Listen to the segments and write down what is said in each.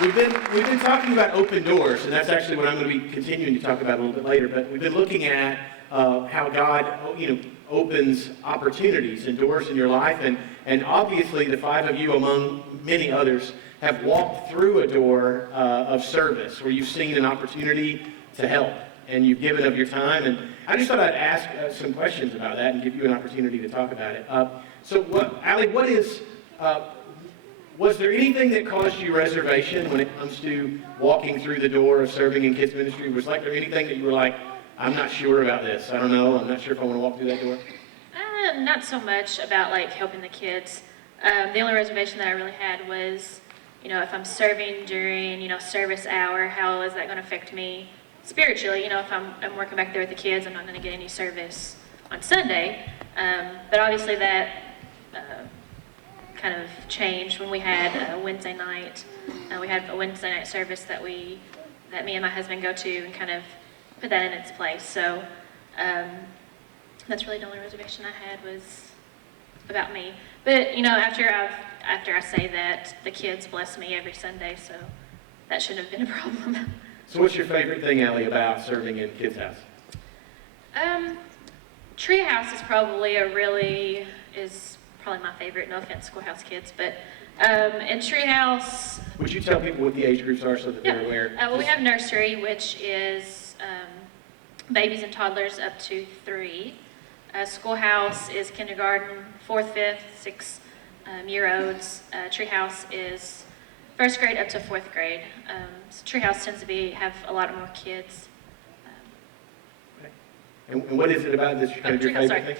We've been talking about open doors, and that's actually what I'm going to be continuing to talk about a little bit later. But we've been looking at how God, opens opportunities and doors in your life, and obviously the five of you, among many others, have walked through a door of service where you've seen an opportunity to help, and you've given of your time. And I just thought I'd ask some questions about that and give you an opportunity to talk about it. Allie, was there anything that caused you reservation when it comes to walking through the door of serving in kids ministry? Was there anything that you were like, I'm not sure about this, I don't know, I'm not sure if I want to walk through that door? Not so much about helping the kids. The only reservation that I really had was, if I'm serving during, service hour, how is that going to affect me spiritually? If I'm working back there with the kids, I'm not going to get any service on Sunday. But obviously that kind of changed when we had a Wednesday night. We had a Wednesday night service that me and my husband go to and kind of put that in its place. So that's really the only reservation I had was about me. But after I say that, the kids bless me every Sunday, so that shouldn't have been a problem. So what's your favorite thing, Allie, about serving in Kids House? Treehouse is probably my favorite. No offense, Schoolhouse Kids, but in Treehouse. Would you tell people what the age groups are so that they're aware? Well, we have nursery, which is babies and toddlers up to 3. Schoolhouse is kindergarten, 4th, 5th, 6 year-olds. Treehouse is 1st grade up to 4th grade. So Treehouse tends to have a lot more kids. And what is it about this kind of your favorite thing?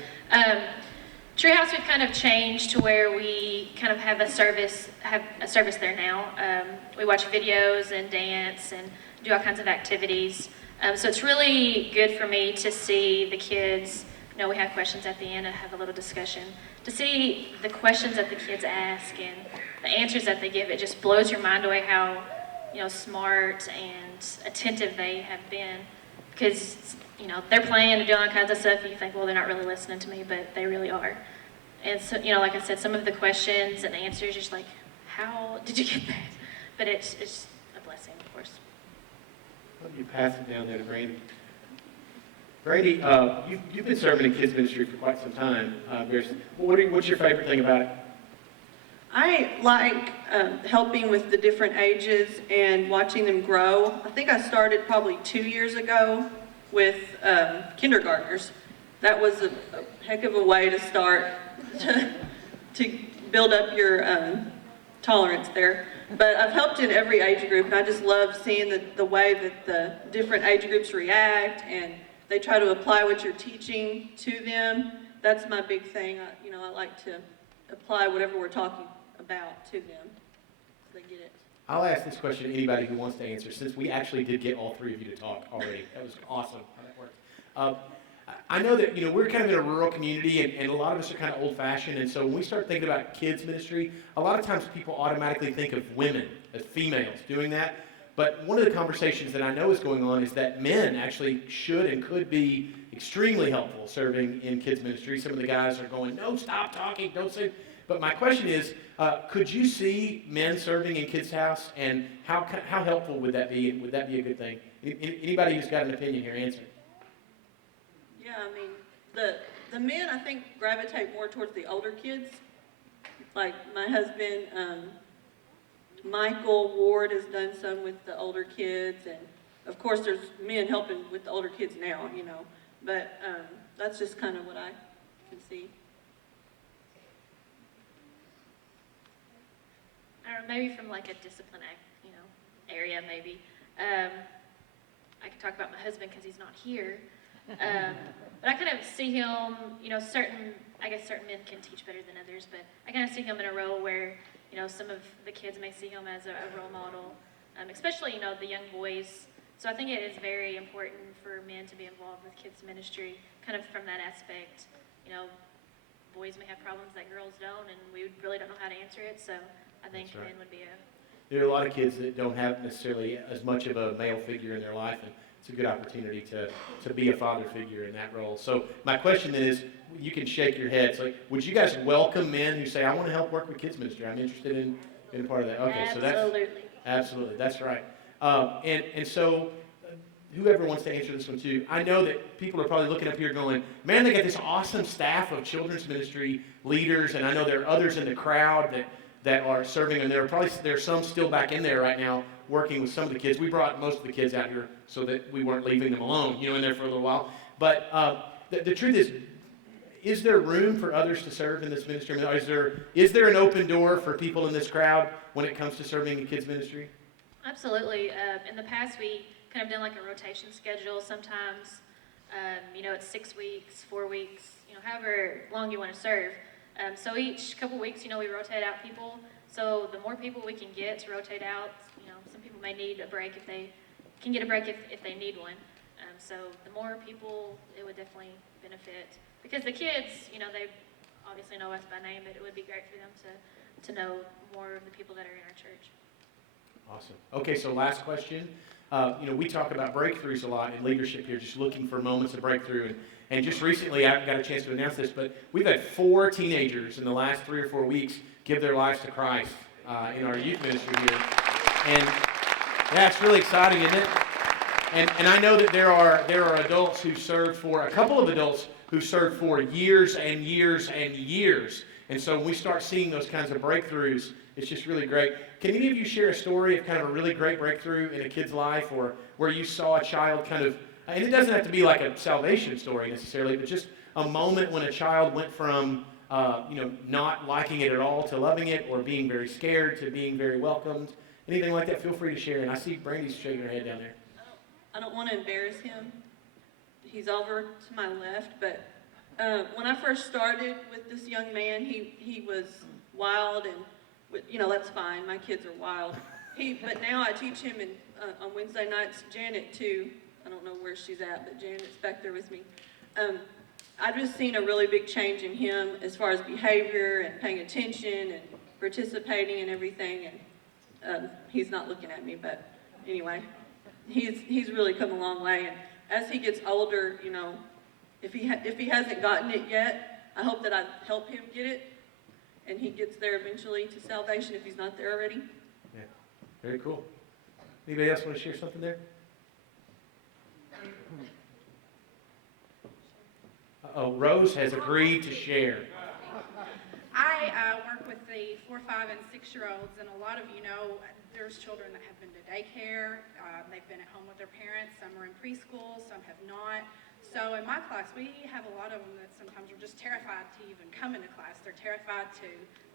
Treehouse we've kind of changed to where we kind of have a service there now. We watch videos and dance and do all kinds of activities. So it's really good for me to see the kids. We have questions at the end and have a little discussion. To see the questions that the kids ask and the answers that they give, it just blows your mind away how smart and attentive they have been. Because they're playing and doing all kinds of stuff, and you think, well, they're not really listening to me, but they really are. And so, like I said, some of the questions and the answers, you're just like, how did you get that? But it's a blessing, of course. Why don't you pass it down there to Brandy? Brandy, you've been serving in kids ministry for quite some time. What's your favorite thing about it? I like helping with the different ages and watching them grow. I think I started probably 2 years ago with kindergartners. That was a heck of a way to start to build up your tolerance there. But I've helped in every age group, and I just love seeing the way that the different age groups react, and they try to apply what you're teaching to them. That's my big thing. I like to apply whatever we're talking about to them so they get it. I'll ask this question to anybody who wants to answer, since we actually did get all 3 of you to talk already. That was awesome how that worked. I know that we're kind of in a rural community, and a lot of us are kind of old-fashioned, and so when we start thinking about kids ministry, a lot of times people automatically think of women, as females, doing that. But one of the conversations that I know is going on is that men actually should and could be extremely helpful serving in kids ministry. Some of the guys are going, no, stop talking, don't say. But my question is, could you see men serving in Kids House, and how helpful would that be? Would that be a good thing? Anybody who's got an opinion here, answer. Yeah, the men, I think, gravitate more towards the older kids. Like my husband, Michael Ward, has done some with the older kids, and of course there's men helping with the older kids now, but that's just kind of what I can see. I don't know, maybe from a discipline area, maybe. I can talk about my husband because he's not here. But I kind of see him, certain men can teach better than others, but I kind of see him in a role where, some of the kids may see him as a role model, especially, the young boys. So I think it is very important for men to be involved with kids ministry, kind of from that aspect. Boys may have problems that girls don't, and we really don't know how to answer it, so I think men would be There are a lot of kids that don't have necessarily as much of a male figure in their life, and it's a good opportunity to be a father figure in that role. So my question is, you can shake your head. So would you guys welcome men who say, I want to help work with kids ministry, I'm interested in being a part of that? Okay, absolutely. Absolutely, that's right. And so, whoever wants to answer this one too, I know that people are probably looking up here going, man, they got this awesome staff of children's ministry leaders, and I know there are others in the crowd that are serving, and there's some still back in there right now working with some of the kids. We brought most of the kids out here so that we weren't leaving them alone, in there for a little while. But the truth is there room for others to serve in this ministry? I mean, is there an open door for people in this crowd when it comes to serving in kids ministry? Absolutely. In the past, we kind of done like a rotation schedule. Sometimes, it's 6 weeks, 4 weeks, however long you want to serve. So each couple weeks, we rotate out people. So the more people we can get to rotate out, some people may need a break if they can get a break if they need one. So the more people, it would definitely benefit. Because the kids, they obviously know us by name, but it would be great for them to know more of the people that are in our church. Awesome. Okay, so last question. We talk about breakthroughs a lot in leadership here, just looking for moments of breakthrough. And just recently, I haven't got a chance to announce this, but we've had 4 teenagers in the last 3 or 4 weeks give their lives to Christ in our youth ministry here. And that's really exciting, isn't it? And I know that there are adults who served for, a couple of adults who served for years and years and years. And so when we start seeing those kinds of breakthroughs, it's just really great. Can any of you share a story of kind of a really great breakthrough in a kid's life, or where you saw a child kind of, and it doesn't have to be like a salvation story necessarily, but just a moment when a child went from, not liking it at all to loving it, or being very scared to being very welcomed. Anything like that, feel free to share. And I see Brandy's shaking her head down there. I don't want to embarrass him. He's over to my left, but when I first started with this young man, he was wild, and that's fine. My kids are wild. But now I teach him on Wednesday nights. Janet too. I don't know where she's at, but Janet's back there with me. I've just seen a really big change in him as far as behavior and paying attention and participating and everything. And he's not looking at me, but anyway, he's really come a long way. And as he gets older, if he hasn't gotten it yet, I hope that I help him get it, and he gets there eventually to salvation if he's not there already. Yeah, very cool. Anybody else want to share something there? Rose has agreed to share. I work with the 4, 5, and 6-year-olds, and a lot of you know there's children that have been to daycare. They've been at home with their parents. Some are in preschool, some have not. So in my class, we have a lot of them that sometimes are just terrified to even come into class. They're terrified to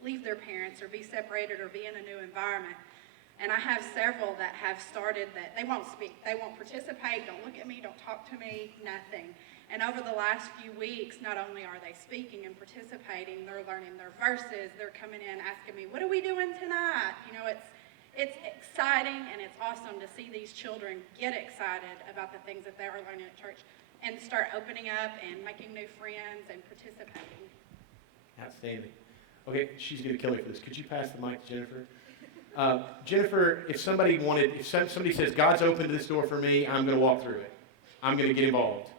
leave their parents or be separated or be in a new environment. And I have several that have started that they won't speak, they won't participate, don't look at me, don't talk to me, nothing. And over the last few weeks, not only are they speaking and participating, they're learning their verses, they're coming in asking me, what are we doing tonight? It's exciting, and it's awesome to see these children get excited about the things that they are learning at church and start opening up and making new friends and participating. Outstanding. Okay, she's going to kill me for this. Could you pass the mic to Jennifer? Jennifer, if somebody says, God's opened this door for me, I'm going to walk through it. I'm going to get involved.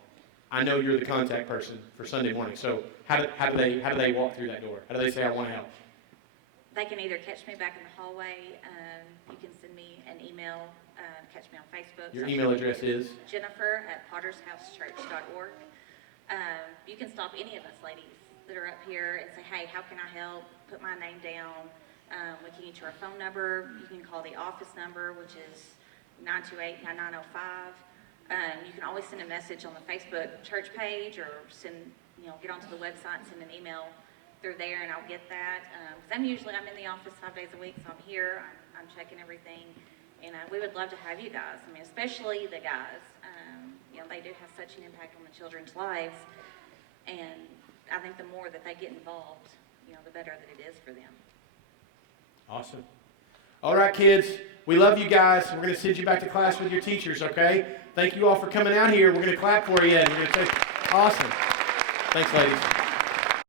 I know you're the contact person for Sunday morning. So how do they walk through that door? How do they say, I want to help? They can either catch me back in the hallway. You can send me an email, catch me on Facebook. Your email address is? Jennifer@pottershousechurch.org. You can stop any of us ladies that are up here and say, hey, how can I help? Put my name down. We can get you our phone number. You can call the office number, which is 928-9905. You can always send a message on the Facebook church page, or get onto the website and send an email through there, and I'll get that. Because I'm in the office 5 days a week, so I'm here. I'm checking everything, and we would love to have you guys. Especially the guys. They do have such an impact on the children's lives, and I think the more that they get involved, the better that it is for them. Awesome. All right, kids. We love you guys. We're going to send you back to class with your teachers, okay? Thank you all for coming out here. We're going to clap for you. And we're going to say, awesome. Thanks, ladies.